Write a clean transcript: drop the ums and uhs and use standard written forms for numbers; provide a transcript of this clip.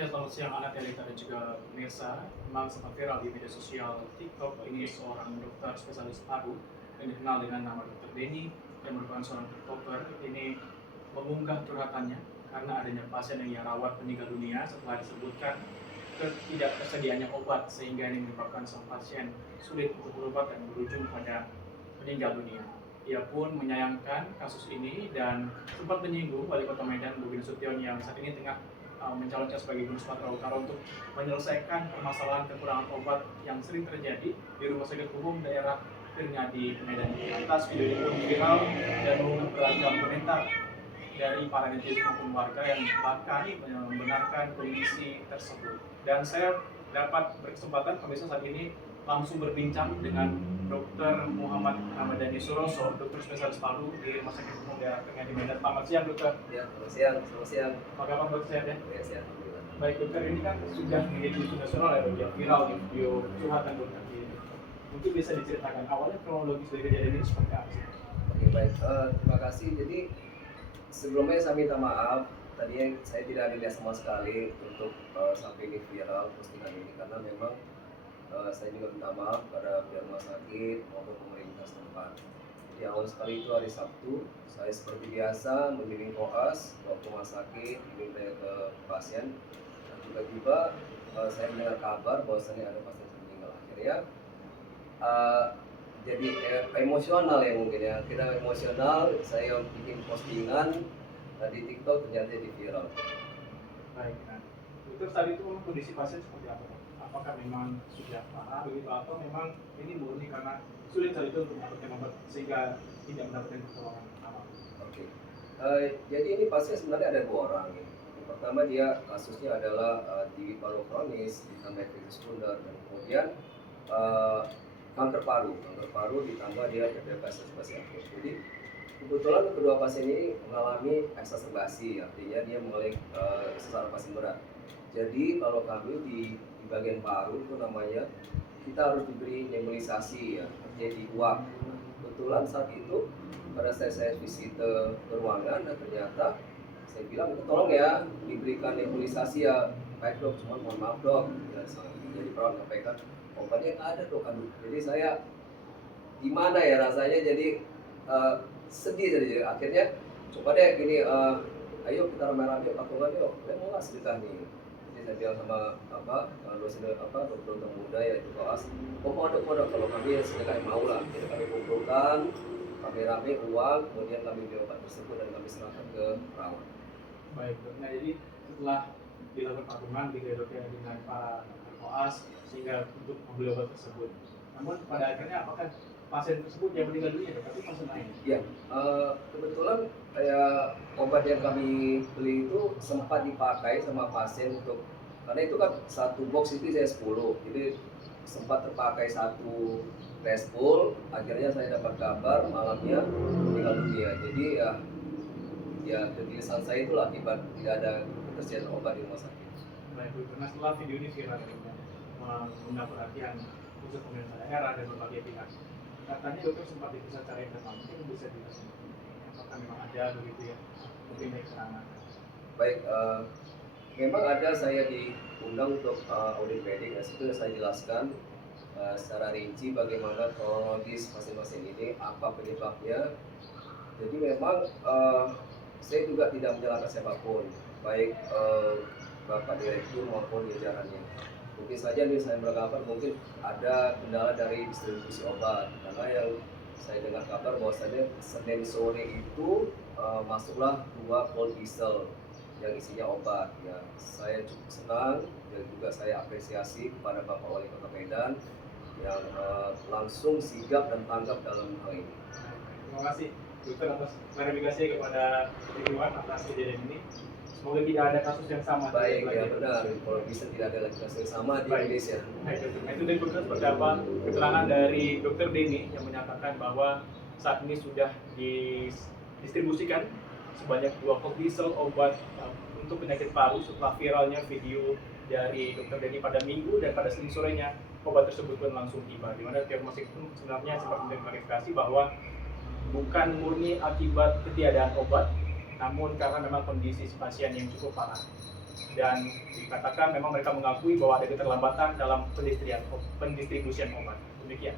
Ya, selamat siang Anak Elita dan juga pemirsa. Memang sempat viral di media sosial TikTok ini seorang dokter spesialis paru yang dikenal dengan nama Dokter Denny yang merupakan seorang TikToker ini mengunggah curhatannya karena adanya pasien yang ia rawat meninggal dunia setelah disebutkan ketidaktersediaannya obat sehingga ini menyebabkan sang pasien sulit untuk berobat dan berujung pada meninggal dunia. Ia pun menyayangkan kasus ini dan sempat menyinggung Wali Kota Medan Bobi Nasution yang saat ini tengah mencalonkan sebagai Gubernur Sumatera Utara untuk menyelesaikan permasalahan kekurangan obat yang sering terjadi di Rumah Sakit Umum Daerah Firnya di Medan. Atas video ini pun viral dan mengundang beragam komentar dari para netizen maupun warga yang bahkan membenarkan kondisi tersebut. Dan saya dapat berkesempatan pemirsa saat ini langsung berbincang dengan Dr. Muhammad Ramadhani Suroso, dokter spesialis paru di Rumah Sakit Umum Daerah Firnya di Medan. Selamat siang, dokter. Ya, selamat siang, selamat siang. Apa kabar, dokter? Sehat ya? Ya, siang, alhamdulillah. Baik, dokter, ini kan sudah menjadi isu nasional ya, dok, ya, viral di video curhatan dokter ini. Mungkin bisa diceritakan awalnya kronologis dari kejadian ini seperti apa sih? Oke, baik. Terima kasih. Jadi sebelumnya saya minta maaf. Tadinya saya tidak ada niat sama sekali untuk sampai ini viral postingan ini karena memang saya juga minta maaf pada pihak rumah sakit maupun pemerintah setempat. Jadi awal sekali itu hari Sabtu, saya seperti biasa membimbing koas ke rumah sakit, diminta ke pasien. Dan tiba-tiba saya mendengar kabar bahwasannya ada pasien yang meninggal. Akhirnya jadi emosional ya mungkin ya, kita emosional, saya bikin postingan di TikTok ternyata jadi viral. Baik, nah, dokter saat itu memang kondisi pasien seperti apa, Dok? Apakah memang sudah parah begitu atau memang ini murni karena sulit saat itu untuk mendapatkan obat sehingga tidak mendapatkan pertolongan awal? Oke. Jadi ini pasien sebenarnya ada dua orang ya. Yang pertama dia kasusnya adalah TB paru kronis ditambah infeksi sekunder dan kemudian kanker paru ditambah dia TBC akut. Jadi kebetulan kedua pasien ini mengalami eksaserbasi, artinya dia mengalami sesak napas berat. Jadi kalau kami di bagian paru itu namanya kita harus diberi nebulisasi ya, artinya diuap. Kebetulan saat itu pada saya visit ke ruangan dan ternyata saya bilang tolong ya diberikan nebulisasi ya. Baik dok, cuma mohon maaf dok. Ya, jadi perawat menyampaikan obatnya nggak ada dok. Aduh, jadi saya gimana ya rasanya jadi sedih tadi. Akhirnya coba deh gini, ayo kita rame-rame patungan yuk. Saya mau nggak sedekah nih. Jadi saya bilang sama dosen dokter muda yaitu koas, mau dok kalau kami sedekah mau lah. Jadi kami kumpulkan rame-rame uang, kemudian kami beli obat tersebut dan kami serahkan ke perawat. Baik, dok. Nah, jadi setelah dilakukan patungan gitu ya, dok, ya, dengan para koas sehingga untuk membeli obat tersebut. Namun pada akhirnya apakah pasien tersebut yang meninggal dunia, dok, tapi pasien lain? Ya, kebetulan kayak obat yang kami beli itu sempat dipakai sama pasien untuk, karena itu kan satu box itu saya 10, jadi sempat terpakai satu full. Akhirnya saya dapat kabar malamnya meninggal dunia. Jadi ya kegelisahan saya itulah akibat tidak ada ketersediaan obat di rumah sakit. Baik, dok. Nah, setelah video ini viral, ya, mengundang perhatian khusus pemerintah daerah dan berbagai pihak. Katanya dokter sempat diperiksa secara internal, mungkin bisa dijelasin apakah memang ada begitu ya, mungkin dari keterangan. Baik, memang ada saya diundang untuk audit medik. Nah, situ saya jelaskan secara rinci bagaimana kronologis pasien-pasien ini, apa penyebabnya. Jadi memang saya juga tidak menyalahkan siapapun, baik Bapak Direktur maupun jajarannya. Mungkin saja nih saya berkabar mungkin ada kendala dari distribusi obat, karena yang saya dengar kabar bahwasanya Senin sore itu masuklah 2 cold diesel yang isinya obat. Ya, saya cukup senang dan juga saya apresiasi kepada Bapak Wali Kota Medan yang langsung sigap dan tanggap dalam hal ini. Terima kasih dokter atas klarifikasi kepada Iwan atas kejadian ini. Semoga tidak ada kasus yang sama. Baik, ya benar. Kalau bisa tidak ada lagi kasus yang sama di Indonesia. Baik, dokter. Itu dari dokter seperti apa keterangan dari Dokter Denny yang menyatakan bahwa saat ini sudah didistribusikan sebanyak 2 kop diesel obat untuk penyakit paru setelah viralnya video dari Dokter Denny pada Minggu, dan pada Senin sorenya obat tersebut pun langsung tiba. Di mana pihak rumah sakit pun sebenarnya sempat memberikan klarifikasi bahwa bukan murni akibat ketiadaan obat, namun karena memang kondisi pasien yang cukup parah. dan dikatakan memang mereka mengakui bahwa ada keterlambatan dalam pendistribusian obat. Demikian.